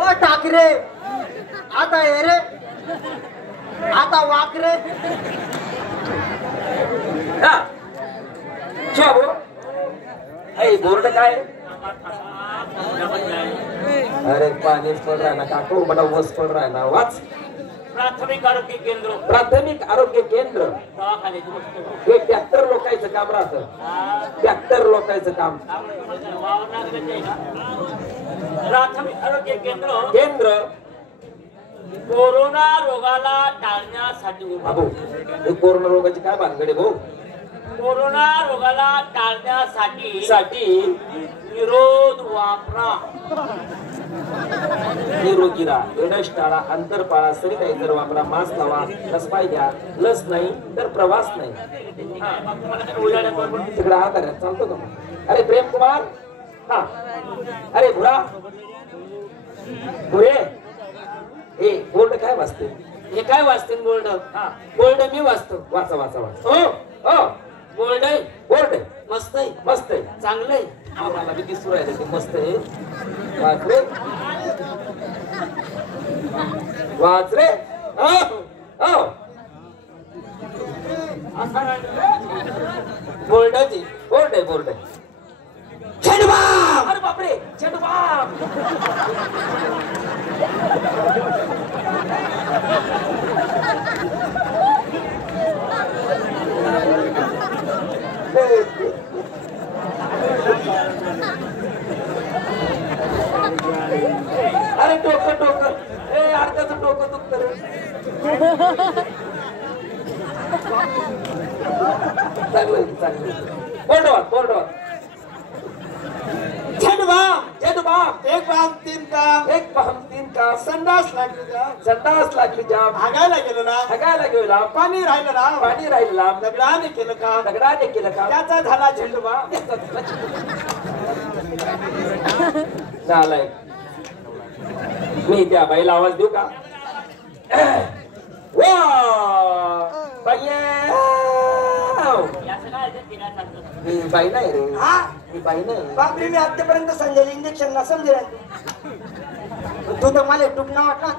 ओ ठाकरे आता ये रे आता वाक रे हा बाबू ऐ बोर्ड काय अरे पाणी पड रहा ना काको बड़ा वस पड रहा ना वाच प्राथमिक आरोग्य केंद्र प्राथमिक आरोग्य केंद्र दवाखान्याची गोष्ट हे 73 लोकांचं काम राहतं 73 लोकांचं काम प्राथमिक आरोग्य केंद्र केंद्र कोरोना रोगाला टाळण्यासाठी बाबू हे कोरोना रोगाची काय भानगड आहे भाऊ कोरोना रोगाला टाळण्यासाठी साठी निरोध वापरा निरोगी राहा एडस टाळा अंतर पाळा सॅनिटायझर वापरा मास्क लावा लस द्या लस नाही तर प्रवास नाही तिकडे हा करायला चालतो का मग अरे प्रेम कुमार हा अरे भुरा भुरे हे बोर्ड काय वाचते हे काय वाचते बोर्ड हा बोर्ड मी वाचतो वाचा वाचा वाचा हो बोर्ड आहे बोर्ड मस्त आहे मस्त आहे चांगलं आहे आम्हाला बी दिसू राहिले ते मस्त आहे वाच रे वाच रे हो बोर्ड आहे बोर्ड आहे बोर्ड आहे अरे बापरे चेंडूबाम अरे डोकं डोकं ए अर्ध्याचं डोकं दुखत रे चांगलं चांगलं बोर्डवा झेंडूबाम एक बाम तीन काम एक पाहम तीन काम संडास लागली का संडास लागली जाम हागायला गेलो ना हगायला गेला पाणी राहिलं ना पाणी राहील लांब दगडाने केलं का दगडाने केलं का त्याचा झाला झेंडूबा चालाय मी त्या बाईला आवाज देऊ का वा ही बाई नाही रे हा ही बाई नाही बापरे मी आतापर्यंत संजय इंजेक्शन ना समजेल तू तर मला टुकना वाटला